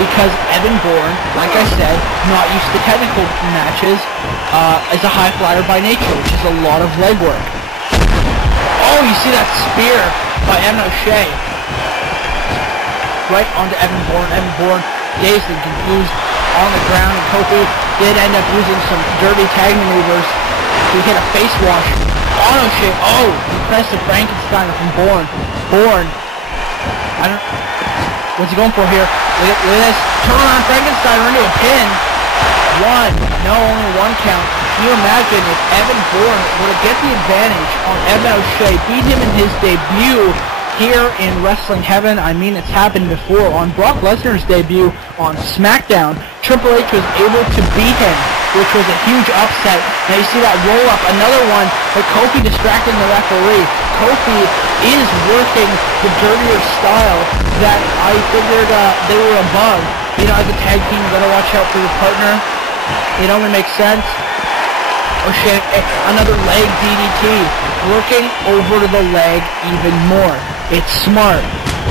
because Evan Bourne, like I said, not used to technical matches, is a high flyer by nature, which is a lot of leg work. Oh, you see that spear by Evan O'Shea. Right onto Evan Bourne. Evan Bourne, dazed and confused, on the ground, and Kofi did end up using some dirty tag maneuvers to hit a face wash on O'Shea. Oh, impressive Frankenstein from Bourne. Bourne, what's he going for here? Look at this. Turn around Frankenstein into a pin. Only one count. Can you imagine if Evan Bourne were to get the advantage on Evan O'Shea, beat him in his debut here in Wrestling Heaven? I mean, it's happened before. On Brock Lesnar's debut on SmackDown, Triple H was able to beat him, which was a huge upset. Now you see that roll up, another one, but Kofi distracting the referee. Kofi is working the dirtier style that I figured they were above. You know, as a tag team, you gotta watch out for your partner. It only makes sense. O'Shea, another leg DDT, working over to the leg even more. It's smart.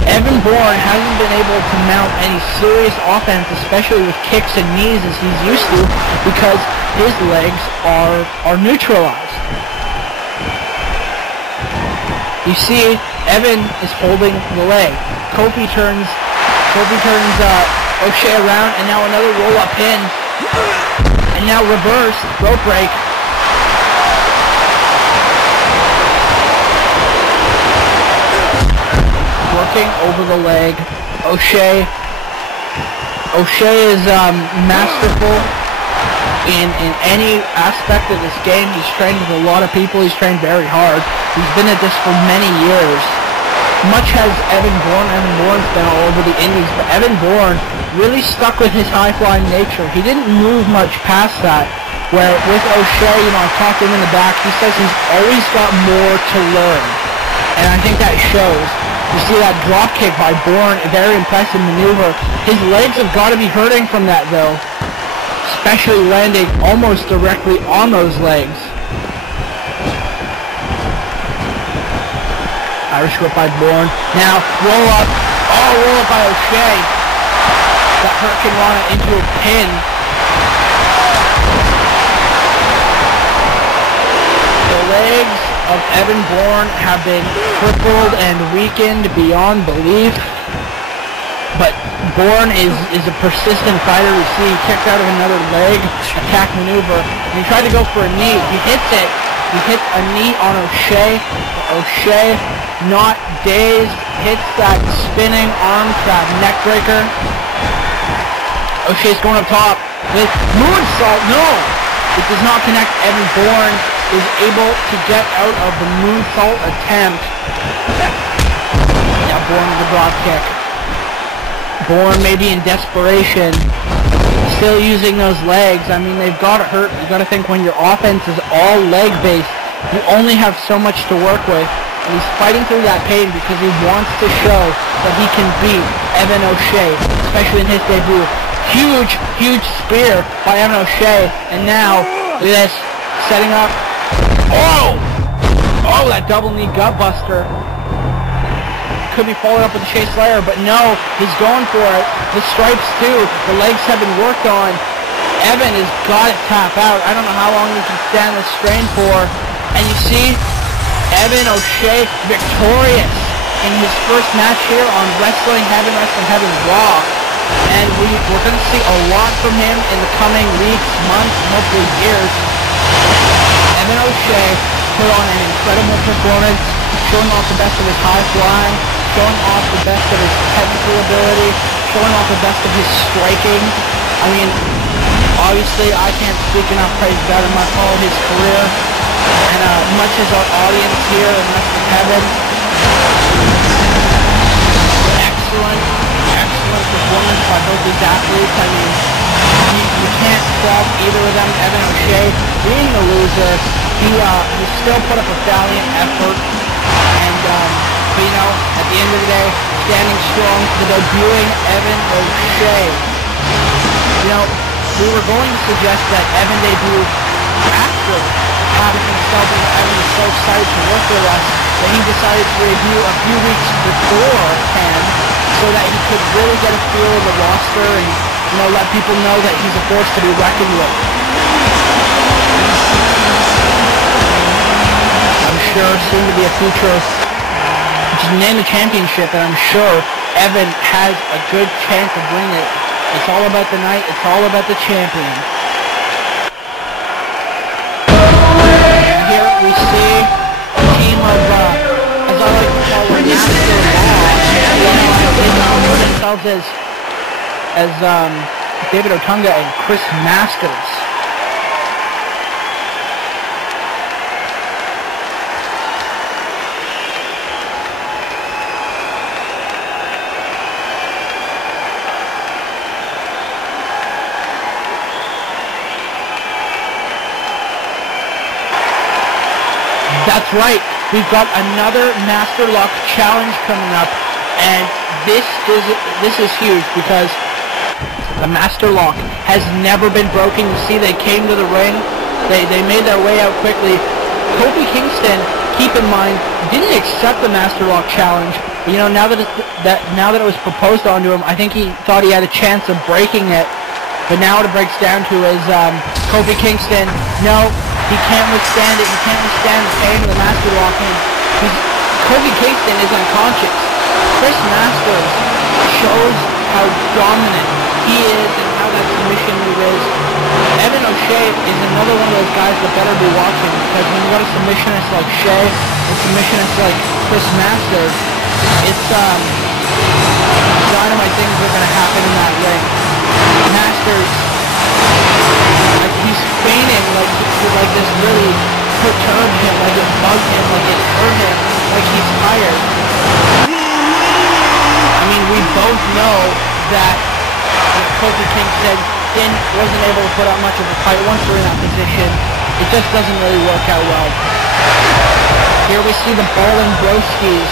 Evan Bourne hasn't been able to mount any serious offense, especially with kicks and knees as he's used to, because his legs are neutralized. You see, Evan is holding the leg. Kofi turns O'Shea around, and now another roll-up pin, and now reverse rope break. Working over the leg. O'Shea is masterful in any aspect of this game. He's trained with a lot of people. He's trained very hard. He's been at this for many years. Much has Evan Bourne. Evan Bourne's been all over the indies, but Evan Bourne really stuck with his high-flying nature. He didn't move much past that. Where with O'Shea, you know, I've talked to him in the back, he says he's always got more to learn. And I think that shows. You see that drop kick by Bourne, a very impressive maneuver. His legs have got to be hurting from that though, especially landing almost directly on those legs. Irish whip by Bourne. Now roll up. Oh, roll up by O'Shea. That Hurricane Rana into a pin. The legs of Evan Bourne have been crippled and weakened beyond belief, but Bourne is a persistent fighter. We see he kicked out of another leg attack maneuver, and he tried to go for a knee. He hits it. He hits a knee on O'Shea. O'Shea, not dazed, hits that spinning arm trap neck breaker. O'Shea's going up top with moonsault. No, it does not connect. Evan Bourne is able to get out of the moonsault attempt. Now Bourne with a drop kick. Bourne maybe in desperation, still using those legs. I mean, they've got to hurt. You got to think when your offense is all leg based, you only have so much to work with. And he's fighting through that pain because he wants to show that he can beat Evan O'Shea, especially in his debut. Huge spear by Evan O'Shea, and now look at this, setting up. Oh, that double knee gut buster. Could be followed up with the Chase Slayer, but no, he's going for it. The stripes too, the legs have been worked on. Evan has got to tap out. I don't know how long he can stand the strain for. And you see, Evan O'Shea victorious in his first match here on Wrestling Heaven Raw. And we're going to see a lot from him in the coming weeks, months, and hopefully years. Evan O'Shea put on an incredible performance, showing off the best of his high flying, showing off the best of his technical ability, showing off the best of his striking. I mean, obviously I can't speak enough praise about him. I follow his career, and much as our audience here in Wrestling Heaven, excellent performance by both these athletes. I mean, you can't fault either of them. Evan O'Shea, being the loser, he still put up a valiant effort, and but you know, at the end of the day, standing strong, the debuting Evan O'Shea. You know, we were going to suggest that Evan debut after Havoc In A Cell, but Evan was so excited to work with us that he decided to debut a few weeks beforehand. so that he could really get a feel of the roster and, you know, let people know that he's a force to be reckoned with. I'm sure soon to be a future, just name a championship, and I'm sure Evan has a good chance of winning it. It's all about the night. It's all about the champion. And here we see a team of, as I like to call them, themselves as David Otunga and Chris Masters. That's right, we've got another Masterlock challenge coming up, and this is huge because the Masterlock has never been broken. You see, they came to the ring, they made their way out quickly. Kofi Kingston, keep in mind, didn't accept the Masterlock challenge. You know, now that it was proposed onto him, I think he thought he had a chance of breaking it. But now what it breaks down to is Kofi Kingston, no, he can't withstand it. He can't withstand the pain of the Masterlock. Kofi Kingston is unconscious. Chris Masters shows how dominant he is and how that submission move is. Evan O'Shea is another one of those guys that better be watching, because when you got a submissionist like Shea, a submissionist like Chris Masters, it's dynamite things are going to happen in that ring. Masters, he's fainting like this really perturbed him, like it bugged him, like it hurt him, like he's tired. I mean, we both know that Kofi Kingston wasn't able to put up much of a fight once we're in that position. It just doesn't really work out well. Here we see the Ballin Broskis,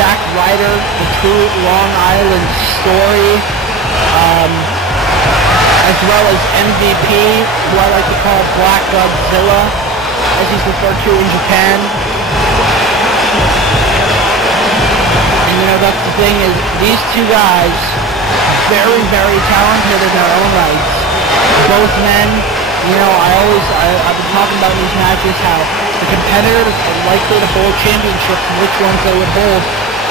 Zack Ryder, the true Long Island story, as well as MVP, who I like to call Black Godzilla, as he's referred to in Japan. And you know, that's the thing, is these two guys, very, very talented in their own rights. Both men, you know, I've been talking about in these matches how the competitors are likely to hold championships and which ones they would hold.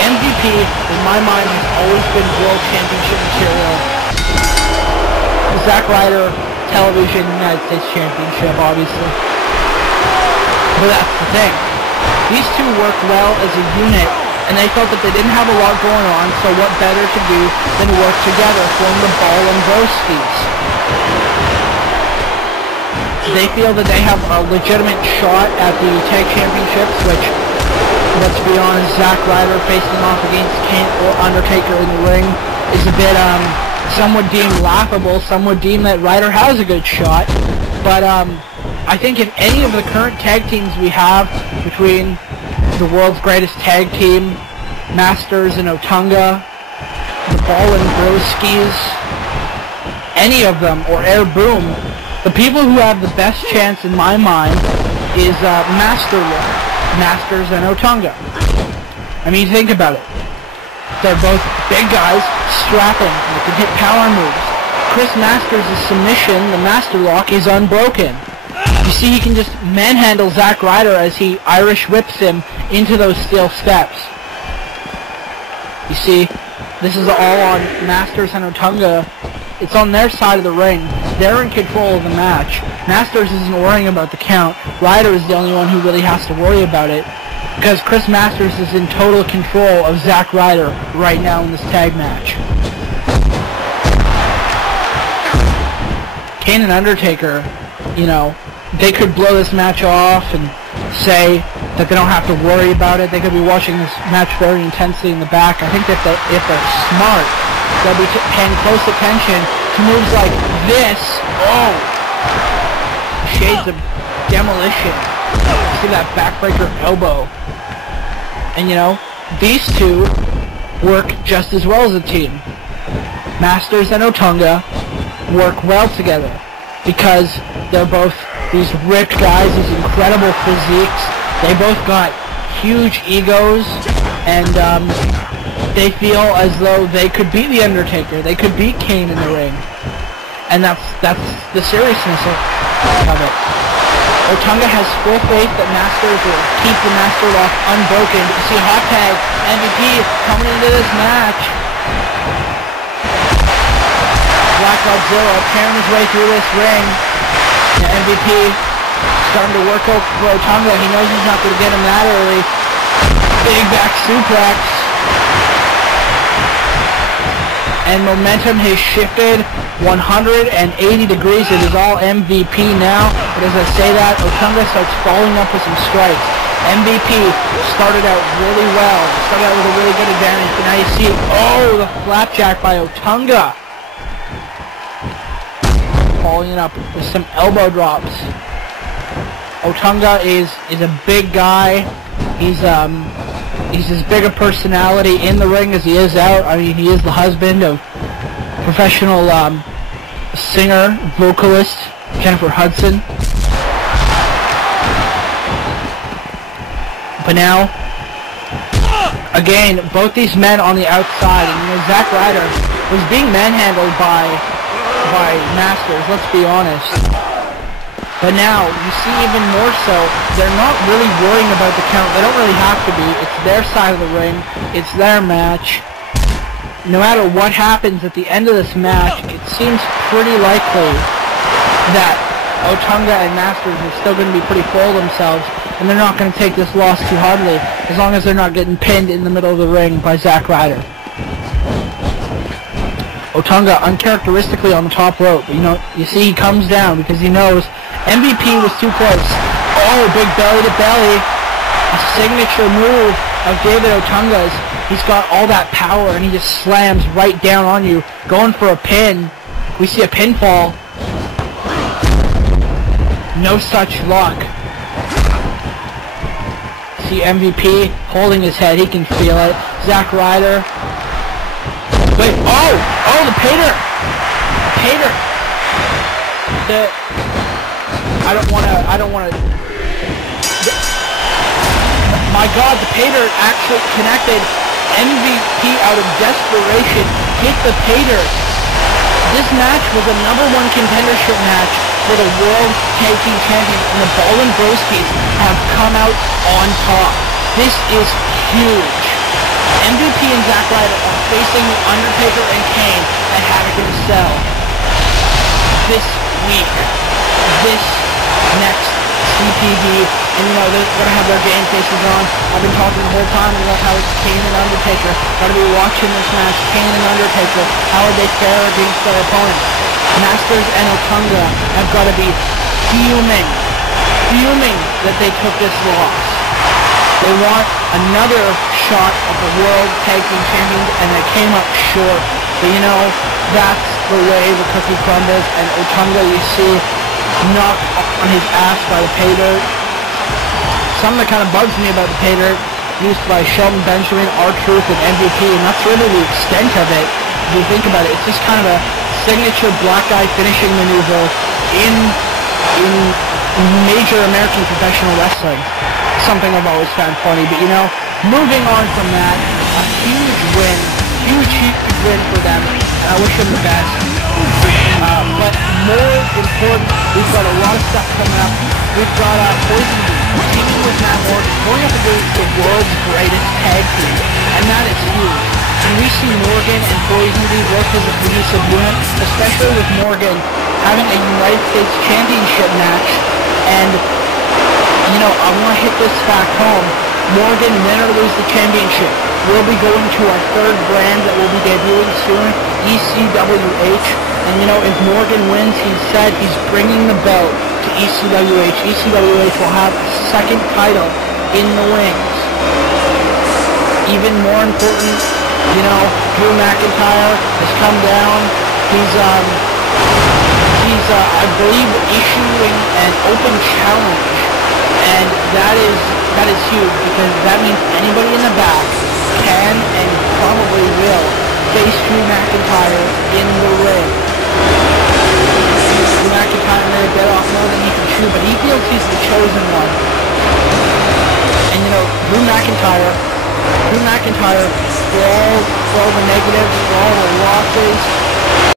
MVP, in my mind, has always been world championship material. Zack Ryder, television, United States Championship, obviously. But that's the thing. These two work well as a unit, and they felt that they didn't have a lot going on, so what better to do than work together, form the Ballin Broskis. They feel that they have a legitimate shot at the tag championships, which, let's be honest, Zack Ryder facing off against Kane or Undertaker in the ring is a bit, some would deem laughable, some would deem that Ryder has a good shot, but I think if any of the current tag teams we have between the world's greatest tag team, Masters and Otunga, the Ballin Broskis, any of them, or Air Boom, the people who have the best chance in my mind is Masterlock, Masters and Otunga. I mean, think about it. They're both big guys, strapping, they can hit power moves. Chris Masters' submission, the Masterlock, is unbroken. You see, he can just manhandle Zack Ryder as he Irish whips him into those steel steps. You see, this is all on Masters and Otunga. It's on their side of the ring. They're in control of the match. Masters isn't worrying about the count. Ryder is the only one who really has to worry about it, because Chris Masters is in total control of Zack Ryder right now in this tag match. Kane and Undertaker, you know, they could blow this match off and say that they don't have to worry about it. They could be watching this match very intensely in the back. I think that if they're smart, they'll be paying close attention to moves like this. Oh! Shades of demolition. See that backbreaker elbow. And you know, these two work just as well as a team. Masters and Otunga work well together because they're both these ripped guys, these incredible physiques. They both got huge egos, and they feel as though they could beat The Undertaker, they could beat Kane in the ring. And that's the seriousness of it. Otunga has full faith that Masters will keep the Masterlock unbroken. You see hot tag, MVP coming into this match. Black Godzilla tearing his way through this ring. The MVP starting to work out for Otunga. He knows he's not going to get him that early. Big back suplex. And momentum has shifted 180 degrees. It is all MVP now. But as I say that, Otunga starts following up with some strikes. MVP started out really well. Started out with a really good advantage. But now you see, oh, the flapjack by Otunga. Following it up with some elbow drops. Otunga is a big guy. He's as big a personality in the ring as he is out. I mean, he is the husband of professional singer, vocalist Jennifer Hudson. But now, again, both these men on the outside, and you know, Zack Ryder was being manhandled by Masters, let's be honest. But now, you see even more so, they're not really worrying about the count. They don't really have to be. It's their side of the ring. It's their match. No matter what happens at the end of this match, it seems pretty likely that Otunga and Masters are still going to be pretty full of themselves, and they're not going to take this loss too hardly, as long as they're not getting pinned in the middle of the ring by Zack Ryder. Otunga uncharacteristically on the top rope. You know, you see he comes down because he knows MVP was too close. Oh, big belly to belly. A signature move of David Otunga's. He's got all that power and he just slams right down on you. Going for a pin. We see a pinfall. No such luck. See MVP holding his head. He can feel it. Zack Ryder. Wait, oh, the Pater. I don't wanna. My God, the Pater actually connected. MVP out of desperation hit the Pater. This match was a #1 contendership match for the World Tag Team Champions, and the Ballin Broskis have come out on top. This is huge. MVP and Zack Ryder are facing The Undertaker and Kane at Havoc In A Cell this week. This next CPV, and you know, they're going to have their game faces on. I've been talking the whole time about how it's Kane and Undertaker. Got to be watching this match, Kane and Undertaker. How would they fare against their opponents? Masters and Otunga have got to be fuming that they took this loss. They want another shot at the World Tag Team Champions, and they came up short. But you know, that's the way the cookie crumbles, and Otunga, you see, knocked on his ass by the Pater. Something that kind of bugs me about the Pater, used by Shelton Benjamin, R-Truth, and MVP, and that's really the extent of it. If you think about it, it's just kind of a signature black guy finishing maneuver in major American professional wrestling. Something I've always found funny, but you know, moving on from that, a huge win for them, and I wish them the best. But more important, we've got a lot of stuff coming up. We've got MrPoisonBee teaming with Matt Morgan, going up against the world's greatest tag team, and that is huge. And we see Morgan and MrPoisonBee work as a cohesive unit, especially with Morgan having a United States Championship match, and you know, I want to hit this fact home. Morgan, win or lose the championship, will be going to our third brand that will be debuting soon, ECWH. And you know, if Morgan wins, he said he's bringing the belt to ECWH. ECWH will have a second title in the wings. Even more important, you know, Drew McIntyre has come down. He's I believe, issuing an open challenge. And that is huge, because that means anybody in the back can and probably will face Drew McIntyre in the ring. Drew McIntyre may have bit off more than he can chew, but he feels he's the chosen one. And you know, Drew McIntyre Drew McIntyre, for all the negatives, for all the losses,